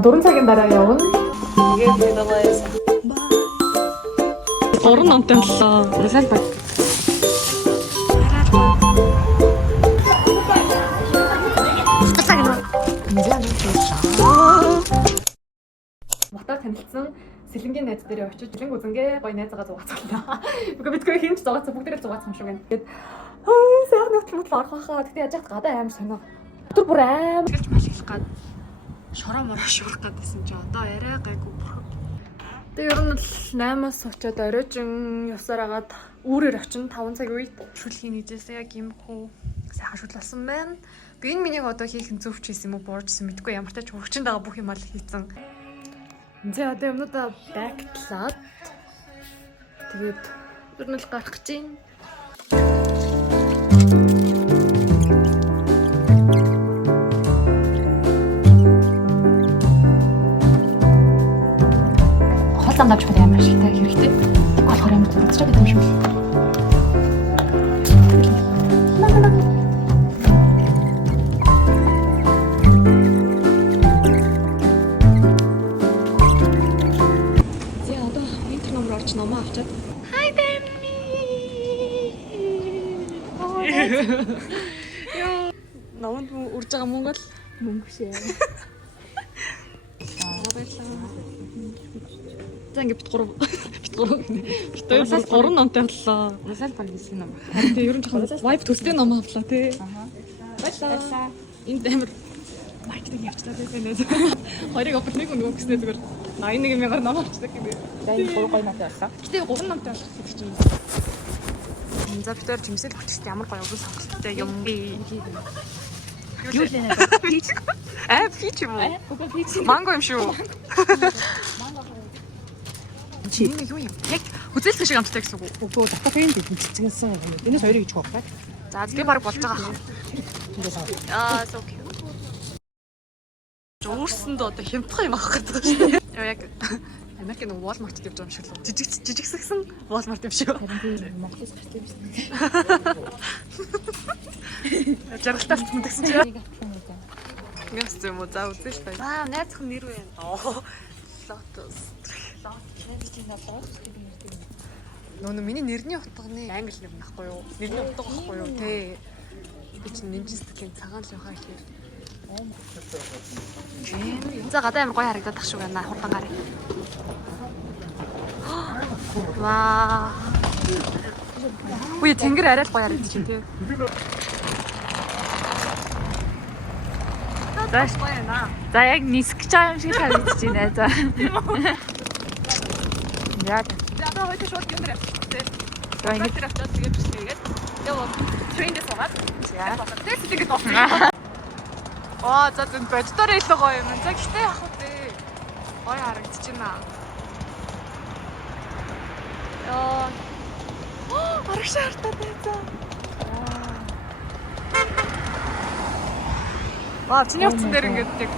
4 цагийн дараа явна. Тэгээд би даваасан. Орон намтай боллоо. Уусаал баг. Мотор танилцсан сэлэнгийн найз дээрээ очиж сэлэнг үзэнгээ гоё найзгаа зугаацгаалаа. Үгүй битгүй хинч зугаацсан бүгдээрээ зугаацсан шүү гэнэ. Тэгээд сайхан нөтөл орох байхаа. Тэгтээ яж хат гадаа аим сонио. Өдөр бүр аим Тэгэл маш их гад шороо мороо шуурах гэдсэн чи одоо арай гайгүй бүр. Тэгээ ер нь л 8-аас очиод оройжин ёсоор агаад үүрээр очин 5 цаг үед Шүлхийн нэгжээсээ яг юм хүү сайхан шүл болсон байна. Би энэ минийг одоо хийх нь зөв ч хийсэн юм уу буурчсан мэдгүй ямар ч тач урагчинд байгаа бүх юм ал хийцэн. За одоо юмнуудаа бэктлаад тэгээд ер нь л гарах гэж байна. Хол зам давж байгаа юм ашигтай хэрэгтэй. Болохоор юм зүгт ч гэдэг юм шиг. Номоо авчаад. Hi baby. Яа, намайг урж байгаа Монгол Мөнгө шээ. За ингээд бит 3 бит 3 номтой боллоо. Уусаал баг гэсэн юм. Харин тэгээ ер нь жоохон vibe төстэй ном авлаа тий. Баярлалаа. Энд амар маркетинг явуулчихлаа тий. Хоёрыг опер нэг нөгөө гэснээр зүгээр 81,000-аар ном авчихдаг гэдэг. За энэ гоо гоё натай болсон. Гэтэ 3 номтой болох гэдэг чинь. За бид хоёр жимсэл бүтэжтэй ямар гоё уус сонголттой юм бэ? Юу л нэ? Пич юм уу? Манго юм шүү. Чи нэг юу юм? Яг үзэлцэх шиг амттай гэсэн үг үү? Үгүй датафейн дэлгэцсэн юм. Энэс хоёрыг ич хоолтой. За тэгээ баг болж байгаа. Ингээд сав. So cute. Өөрсөндөө одоо хямдхан юм авах гэдэг шүү дээ. Яг Америкийн Walmart гэж юм шиг л жижигсгсэн Walmart юм шүү. Монголоос гарч ирсэн. Жаргалтаас хүндгсэн чи. Яс юм уу? За үзэж бай. Аа, найзах нэр вэ? Lotus. Нөө миний нэрний утганы англи нэр нахгүй юу? Нэрний утга байхгүй юу? Тэ. Би чинь Ninja-ийн цагаан л явахаа ихээр. За гадаа амар гоё харагдаад тах шүү байна. Хурдан гарыг. Ваа. Үе тэнгэр арай л гоё харагдаж байна тий. За яг нисгэж байгаа юм шиг харагдаж байна. За. Яг. За одоо хоёул шууд юм дээр авчих тий. За ингэ Тэр авчаад тэгээд бичнэгээд. Яа, трендээс угаад. За. Тэгээд тэгээд болсон. За зөв боддороо илүү гоё юм. За гэхдээ яг үү гоё харагдаж байна. Яа. Арга шаартаа байцаа. Чиний утсан дээр ингээд яг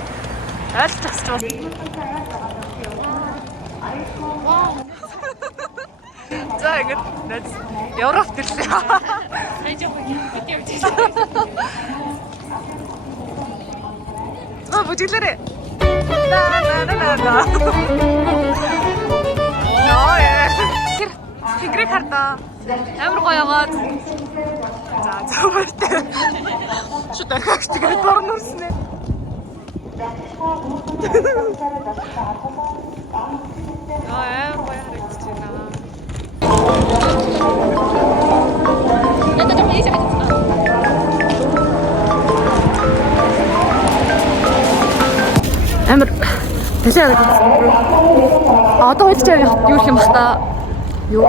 айлч тасч байна. За ингээд Европ төрлөө. Бүжиглээрээ. Тэнгэрийг хардаа. Амар гоё яваад. За баяртай. Шүт архагч тэгээд дорн үрснэ. Амар гоё харагдаж байна. Амар ташаа гэдэг. Одоо үед ч юу их юм бах та. Юу?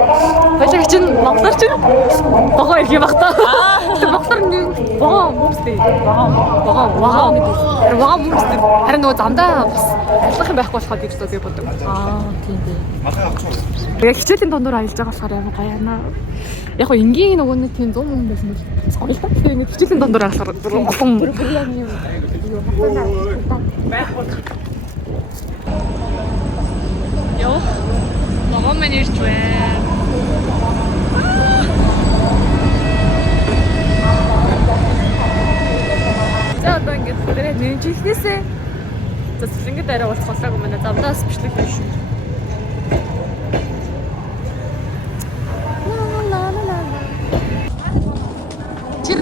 Баяжиг чинь монголоор чинь богоо их юм бах та. Тэр монголоор нэг богоо хүмүүстэй. Богоо хүмүүстэй. Харин нөгөө замдаа бас ажиллах юм байхгүй болоход ирсэн би боддог. Тийм тийм. Яг хичээлийн дундуур аялж байгаа болохоор амар гоё яана. Яг гоо энгийн нөгөө нэг тийм 100 хүн байсан бол гоё л та. Тэгээ нэг хичээлийн дундуур аялахаар гол юм. Йоо. Ногоон мань ирж байна. За одоо ингээд нэрээ нэмжихнээсээ за ингээд Надад арай уулзгалаагүй манай замдаас бичлэг хийв шүү.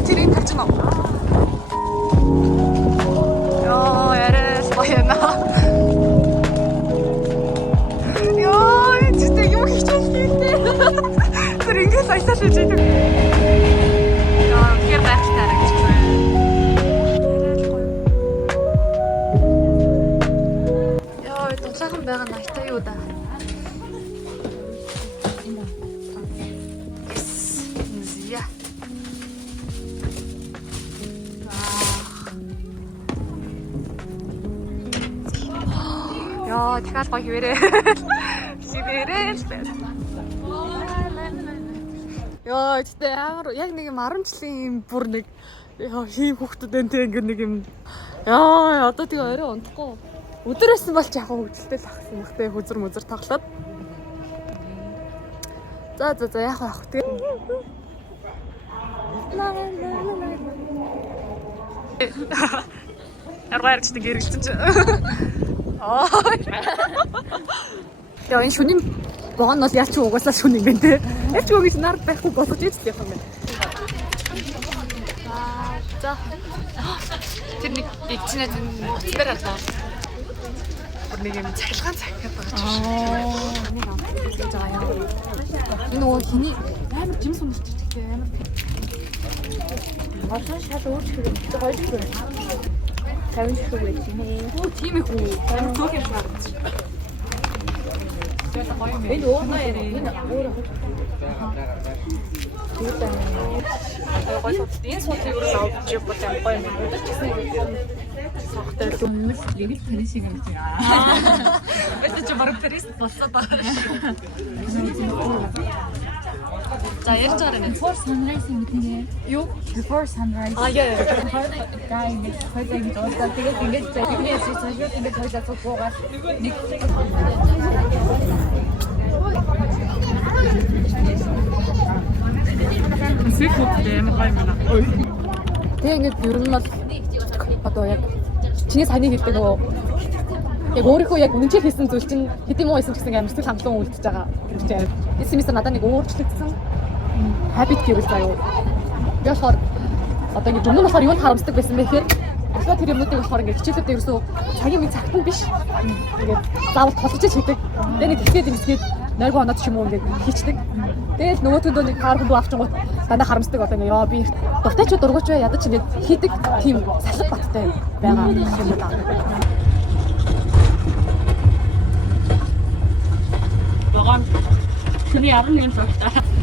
Тэр тарж байна. Яа, яриас баяна. Яа, энэ юм хичээлтэй. Тэр ингээд айсаа шиж идэв. Яа, хэр гайхалтай гэж байна. Яа, дуцаахан байгаа наятай юу да. Яа, дахиад гоё хിവэрээ. Хിവэрээ л байна. Яа, тэгтээ амар яг нэг юм 10 жилийн бүр нэг хийм хүүхдүүд энэ ингээд нэг юм. Яа, одоо тэгээ орой унтахгүй. Өдөрөөсөн бол ч яг хөвгөлтэй л ахсан юм хтэй хүзэр мүзэр тоглоод. За яг тэгээ. Аргаарч нэг эргэлцэн чи. Яа, энэ шүнийн богоно бол яач угаасаа шүн юм бэ? Яач угаас нар байхгүй болгож ийдтэй юм байна. За. Тэр нэг дэвчнээ тэр алаа. Нэг юм цахилгаан захиад байгаа ч шүү. Энэ нөгөө хиний амар жимс өмөрч идэгтэй амар. Орсон шал өөр шиг юм. Хоёр шиг байна. 50 шиг байх юм ээ. Оо тийм их үү. Амар цог юм шаарч. Энэ ууна ярэ. Энэ өөр. Энэ суултыг юу авч явах юм гоё юм. Сохтой юмс лигэл тань шиг юм чи. Это ч баруун турист болсоо байгаа. За ярьж байгаа юм. Before sunrise гэдэг Юу? Before sunrise. Яа. Гай нэг хоёул ингэ дуусаад тэгээд ингэж тэгнээс цаашаа ингэж хоёул цугуугаар нэг Сэхүүтэй амар гоё юм байна. Тэгээ ингэж ер нь бол одоо яг чиний саяны хэлдэг нөгөө яг өөрийнхөө яг үнэнчээр хийсэн зүйл чинь хэдийн муу байсан ч гэсэн амар сэтгэл хангалуун үлдчихэж байгаа гэж байна. Энэ семестр надад нэг өөрчлөгдсөн habit гэвэл заяа. Би болохоор одоо ингэ өмнө нь болохоор юунд харамсдаг байсан бэ гэхээр одоо тэр юмнуудыг болохоор ингэ хичээлүүдээ ерөөсөө цагийн минь цагт нь биш. Тэгээд заавал толгож хийдэг. Тэгээ нэг ихгээд имсгээд нойргоо оноод ч юм уу ингэ хийчдэг. Тэгэл нөгөөтөндөө нэг paar хүн авчихгоо дандаа харамсдаг одоо ингэ яа би дуртай ч дургуйч бай ядаж ингэ хийдэг тийм салхи баттай байгаа юм байна. Богон. Тэний 11 цагтаа